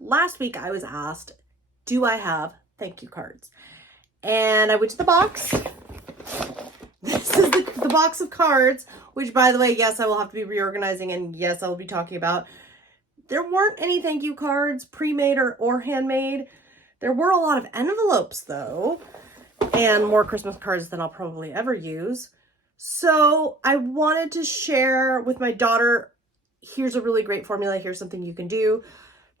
Last week I was asked, do I have thank you cards? And I went to the box. This is the box of cards, which, by the way, yes, I will have to be reorganizing, and yes, I will be talking about. There weren't any thank you cards, pre-made or handmade. There were a lot of envelopes, though, and more Christmas cards than I'll probably ever use. So I wanted to share with my daughter, here's a really great formula. Here's something you can do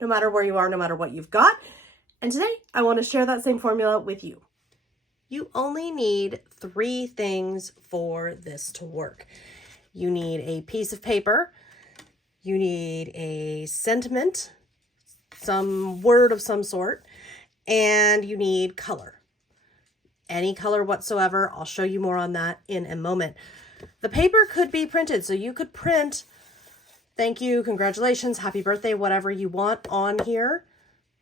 no matter where you are, no matter what you've got. And today I want to share that same formula with you. You only need 3 things for this to work. You need a piece of paper, you need a sentiment, some word of some sort, and you need color. Any color whatsoever. I'll show you more on that in a moment. The paper could be printed, so you could print thank you, congratulations, happy birthday, whatever you want on here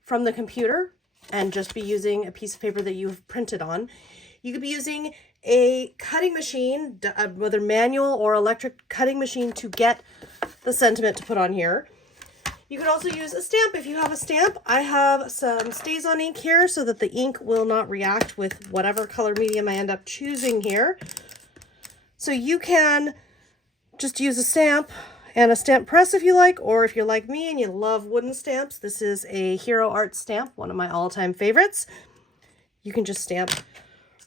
from the computer, and just be using a piece of paper that you've printed on. You could be using a cutting machine, whether manual or electric cutting machine, to get the sentiment to put on here. You could also use a stamp if you have a stamp. I have some Stays-On ink here so that the ink will not react with whatever color medium I end up choosing here. So you can just use a stamp and a stamp press if you like, or if you're like me and you love wooden stamps, this is a Hero Art stamp, one of my all-time favorites. You can just stamp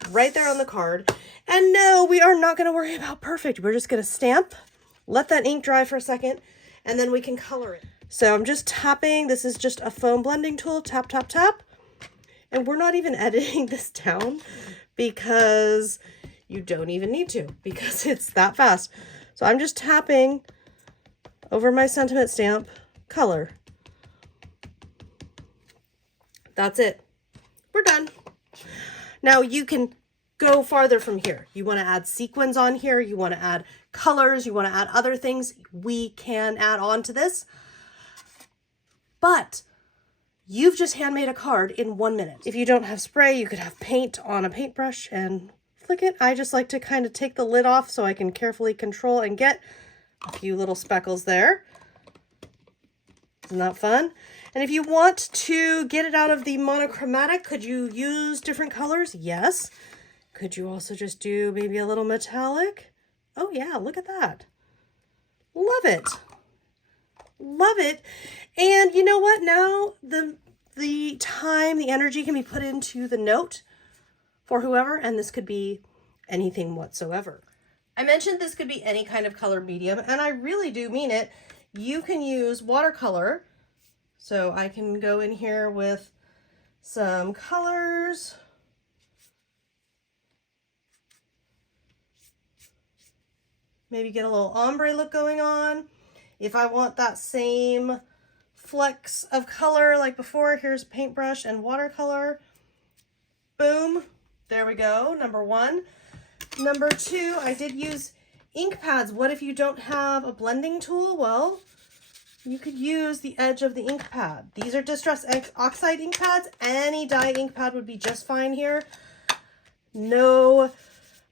right there on the card. And no, we are not going to worry about perfect. We're just going to stamp, let that ink dry for a second, and then we can color it. So I'm just tapping. This is just a foam blending tool. Tap, tap, tap. And we're not even editing this down because you don't even need to, because it's that fast. So I'm just tapping over my sentiment stamp, color. That's it. We're done. Now you can go farther from here. You want to add sequins on here. You want to add colors. You want to add other things. We can add on to this. But you've just handmade a card in 1 minute. If you don't have spray, you could have paint on a paintbrush and flick it. I just like to kind of take the lid off so I can carefully control and get a few little speckles there. Isn't that fun? And if you want to get it out of the monochromatic, could you use different colors? Yes. Could you also just do maybe a little metallic? Oh yeah, look at that. Love it. Love it. And you know what? Now the time, the energy can be put into the note for whoever, and this could be anything whatsoever. I mentioned this could be any kind of color medium, and I really do mean it. You can use watercolor. So I can go in here with some colors. Maybe get a little ombre look going on. If I want that same flecks of color like before, here's paintbrush and watercolor. Boom. There we go. Number 1. Number 2, I did use ink pads. What if you don't have a blending tool? Well, you could use the edge of the ink pad. These are Distress Oxide ink pads. Any dye ink pad would be just fine here. No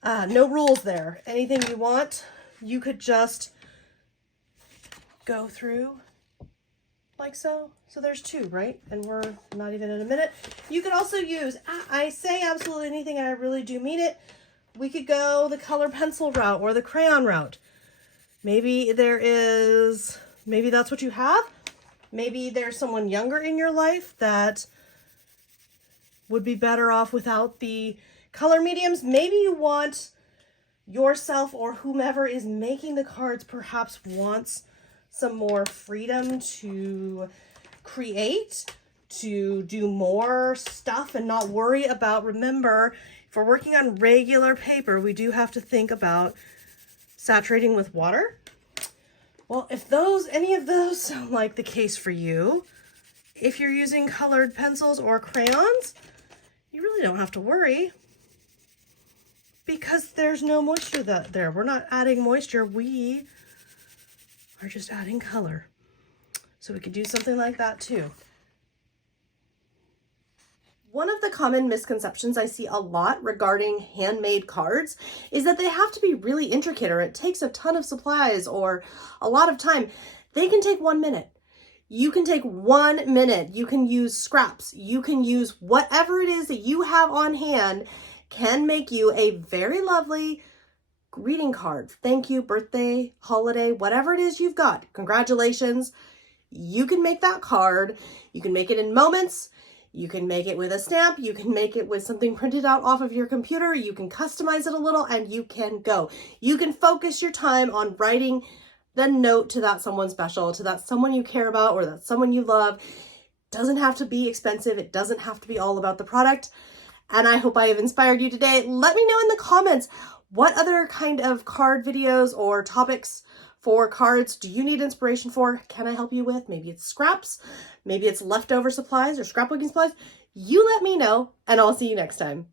rules there. Anything you want, you could just go through like so. So there's 2, right? And we're not even in a minute. You could also use, I say absolutely anything, and I really do mean it. We could go the color pencil route or the crayon route. Maybe that's what you have. Maybe there's someone younger in your life that would be better off without the color mediums. Maybe you want yourself or whomever is making the cards perhaps wants some more freedom to create, to do more stuff and not worry about, remember, if we're working on regular paper, we do have to think about saturating with water. Well, if any of those sound like the case for you, if you're using colored pencils or crayons, you really don't have to worry because there's no moisture there. We're not adding moisture. We are just adding color. So we could do something like that too. One of the common misconceptions I see a lot regarding handmade cards is that they have to be really intricate or it takes a ton of supplies or a lot of time. They can take 1 minute. You can take 1 minute. You can use scraps. You can use whatever it is that you have on hand can make you a very lovely greeting card. Thank you, birthday, holiday, whatever it is you've got. Congratulations. You can make that card. You can make it in moments. You can make it with a stamp. You can make it with something printed out off of your computer. You can customize it a little and you can go. You can focus your time on writing the note to that someone special, to that someone you care about or that someone you love. It doesn't have to be expensive. It doesn't have to be all about the product. And I hope I have inspired you today. Let me know in the comments, what other kind of card videos or topics for cards do you need inspiration for? Can I help you with? Maybe it's scraps, maybe it's leftover supplies or scrapbooking supplies. You let me know, and I'll see you next time.